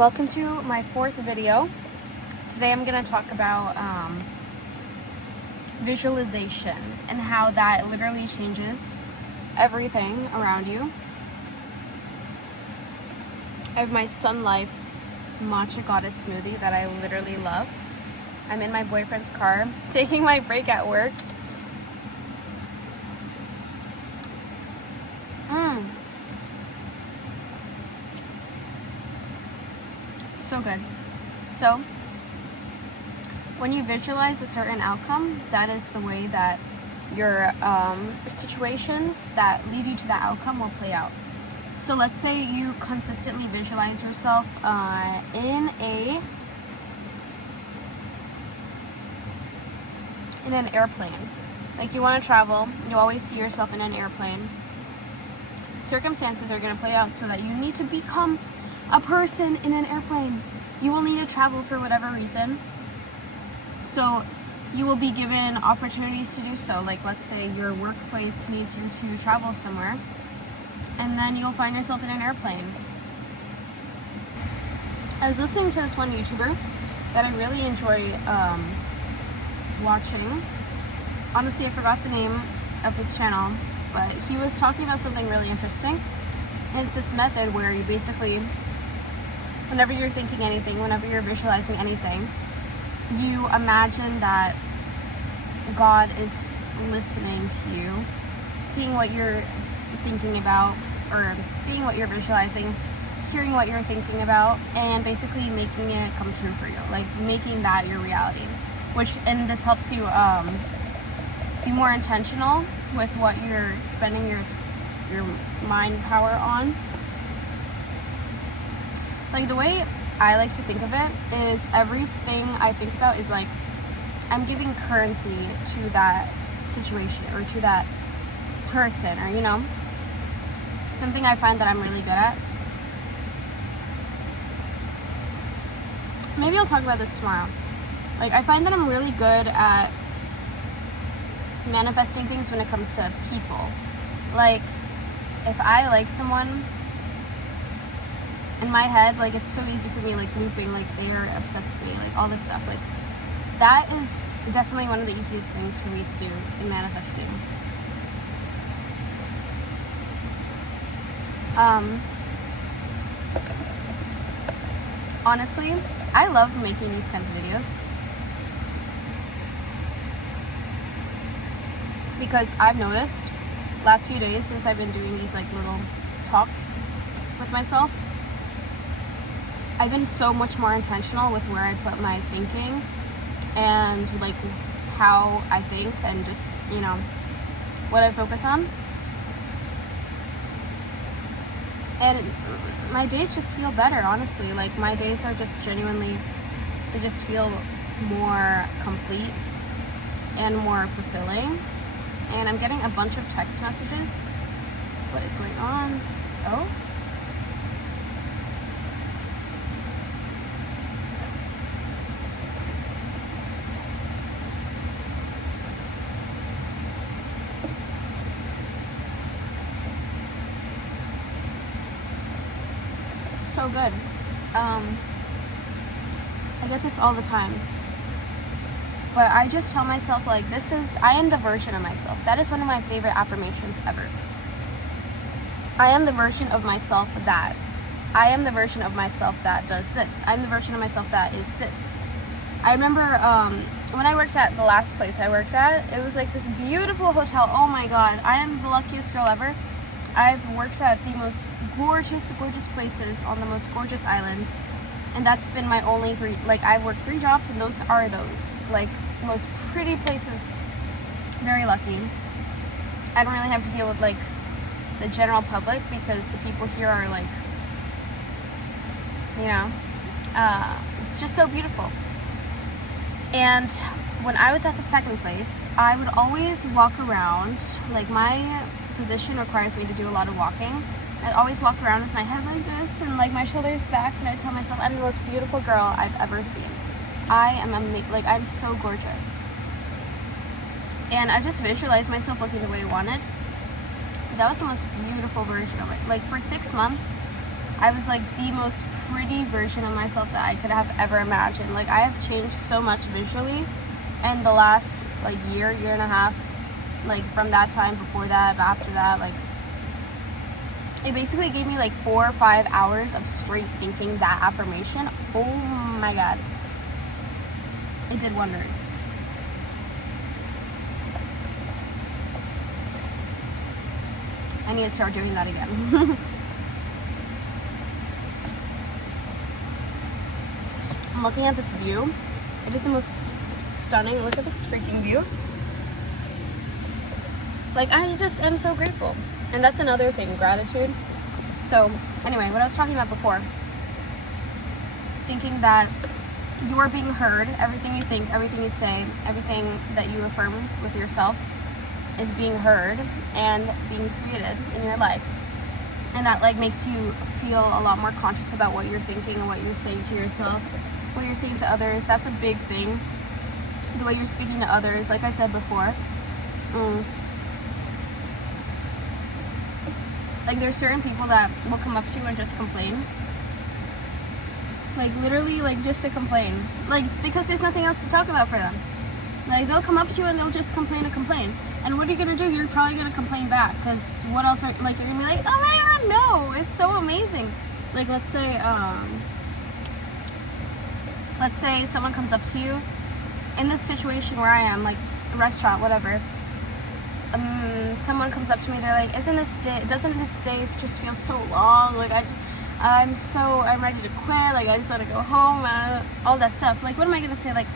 Welcome to my fourth video. Today I'm going to talk about visualization and how that literally changes everything around you. I have my Sun Life Matcha Goddess smoothie that I literally love. I'm in my boyfriend's car taking my break at work. So good. So when you visualize a certain outcome, that is the way that your situations that lead you to that outcome will play out. So let's say you consistently visualize yourself in an airplane. Like you want to travel, you always see yourself in an airplane. Circumstances are going to play out so that you need to become a person in an airplane. You will need to travel for whatever reason. So you will be given opportunities to do so. Like let's say your workplace needs you to travel somewhere, and then you'll find yourself in an airplane. I was listening to this one YouTuber that I really enjoy watching. Honestly, I forgot the name of his channel, but he was talking about something really interesting. And it's this method where you basically, whenever you're thinking anything, whenever you're visualizing anything, you imagine that God is listening to you, seeing what you're thinking about, or seeing what you're visualizing, hearing what you're thinking about, and basically making it come true for you, like making that your reality. And this helps you be more intentional with what you're spending your mind power on. Like the way I like to think of it is everything I think about is like I'm giving currency to that situation or to that person, or something I find that I'm really good at. Maybe I'll talk about this tomorrow. Like I find that I'm really good at manifesting things when it comes to people. Like if I like someone, in my head, like it's so easy for me, like looping, like they're obsessed with me, like all this stuff. Like that is definitely one of the easiest things for me to do in manifesting. Honestly, I love making these kinds of videos because I've noticed last few days since I've been doing these like little talks with myself, I've been so much more intentional with where I put my thinking and like how I think and just, what I focus on. And my days just feel better, honestly. Like my days are just genuinely, they just feel more complete and more fulfilling. And I'm getting a bunch of text messages. What is going on? Oh? So good. I get this all the time. But I just tell myself, like, I am the version of myself. That is one of my favorite affirmations ever. I am the version of myself that. I am the version of myself that does this. I'm the version of myself that is this. I remember when I worked at the last place I worked at, it was like this beautiful hotel. Oh my God, I am the luckiest girl ever. I've worked at the most gorgeous places on the most gorgeous island. And that's been my only three, like I've worked 3 jobs and those are those, like most pretty places. Very lucky. I don't really have to deal with like the general public because the people here are like, it's just so beautiful. And when I was at the second place, I would always walk around, like my position requires me to do a lot of walking. I always walk around with my head like this and like my shoulders back, and I tell myself I'm the most beautiful girl I've ever seen. I am I'm so gorgeous. And I just visualized myself looking the way I wanted. That was the most beautiful version of it. Like for 6 months, I was like the most pretty version of myself that I could have ever imagined. Like, I have changed so much visually in the last, like, year and a half. Like, from that time, before that, after that, like, it basically gave me like 4 or 5 hours of straight thinking that affirmation. Oh my god. It did wonders. I need to start doing that again. I'm looking at this view. It is the most stunning. Look at this freaking view. Like, I just am so grateful. And that's another thing, gratitude. So, anyway, what I was talking about before. Thinking that you are being heard. Everything you think, everything you say, everything that you affirm with yourself is being heard and being created in your life. And that, like, makes you feel a lot more conscious about what you're thinking and what you're saying to yourself, what you're saying to others. That's a big thing. The way you're speaking to others, like I said before. Like, there's certain people that will come up to you and just complain. Like, literally, like, just to complain. Like, because there's nothing else to talk about for them. Like, they'll come up to you and they'll just complain and complain. And what are you going to do? You're probably going to complain back. Because what else are, like, you're going to be like, oh my god, no, it's so amazing. Like, let's say someone comes up to you in this situation where I am, like, a restaurant, whatever. Someone comes up to me, they're like, doesn't this day just feel so long? Like, I'm ready to quit, like, I just want to go home, all that stuff. Like, what am I going to say? Like,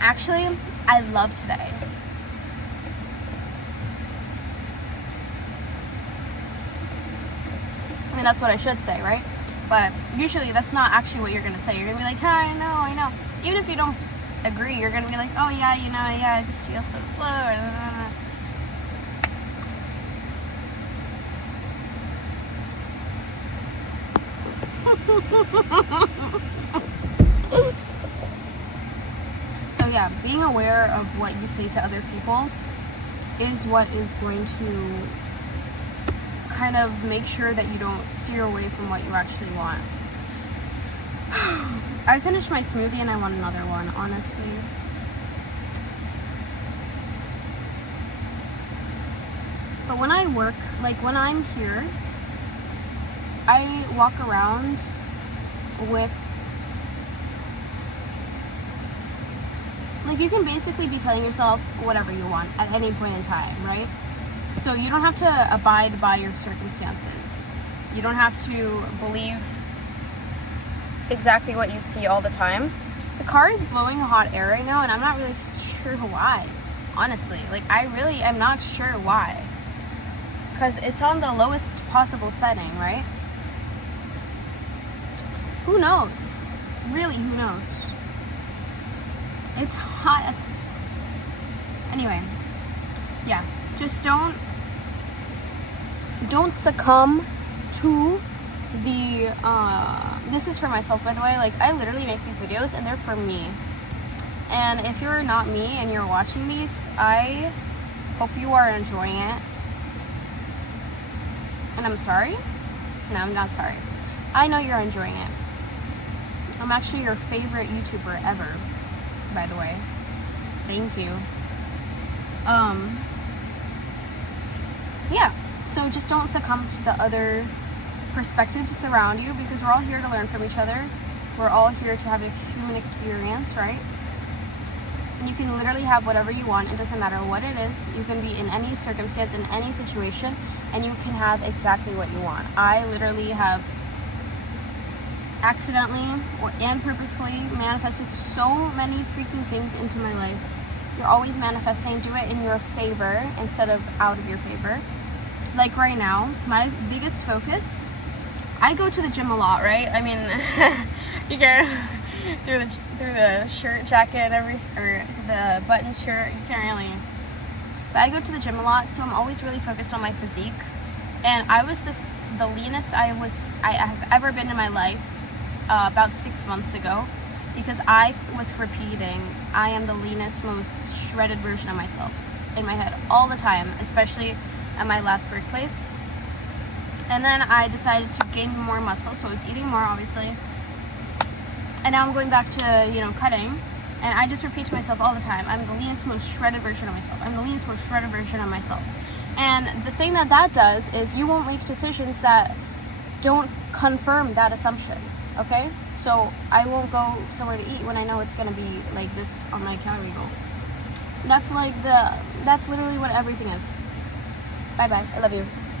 actually, I love today. I mean, that's what I should say, right? But usually that's not actually what you're going to say. You're going to be like, I know. Even if you don't agree, you're going to be like, oh yeah, I just feel so slow. So yeah, being aware of what you say to other people is what is going to kind of make sure that you don't steer away from what you actually want. I finished my smoothie and I want another one, honestly. But when I work, like when I'm here, I walk around with, like, you can basically be telling yourself whatever you want at any point in time, right? So you don't have to abide by your circumstances. You don't have to believe exactly what you see all the time. The car is blowing hot air right now and I'm not really sure why, honestly. Like, I really am not sure why. Because it's on the lowest possible setting, right? Who knows? Really, who knows? It's hot as... Anyway, yeah. Just don't succumb to the... this is for myself, by the way. Like, I literally make these videos and they're for me. And if you're not me and you're watching these, I hope you are enjoying it. And I'm sorry? No, I'm not sorry. I know you're enjoying it. I'm actually your favorite YouTuber ever, by the way. Thank you. Yeah, so just don't succumb to the other perspectives around you, because we're all here to learn from each other. We're all here to have a human experience, right? And you can literally have whatever you want. It doesn't matter what it is. You can be in any circumstance, in any situation, and you can have exactly what you want. I literally have accidentally and purposefully manifested so many freaking things into my life. You're always manifesting. Do it in your favor instead of out of your favor. Like right now, my biggest focus, I go to the gym a lot, right? I mean, you can through the shirt jacket and everything, or the button shirt, you can't really. But I go to the gym a lot, so I'm always really focused on my physique. And I was the leanest I have ever been in my life about 6 months ago, because I was repeating, I am the leanest, most shredded version of myself in my head all the time, especially at my last workplace. And then I decided to gain more muscle, so I was eating more, obviously, and now I'm going back to, cutting. And I just repeat to myself all the time, I'm the leanest, most shredded version of myself. I'm the leanest, most shredded version of myself. And the thing that does is you won't make decisions that don't confirm that assumption, okay? So I won't go somewhere to eat when I know it's going to be like this on my calorie goal. That's literally what everything is. Bye-bye. I love you.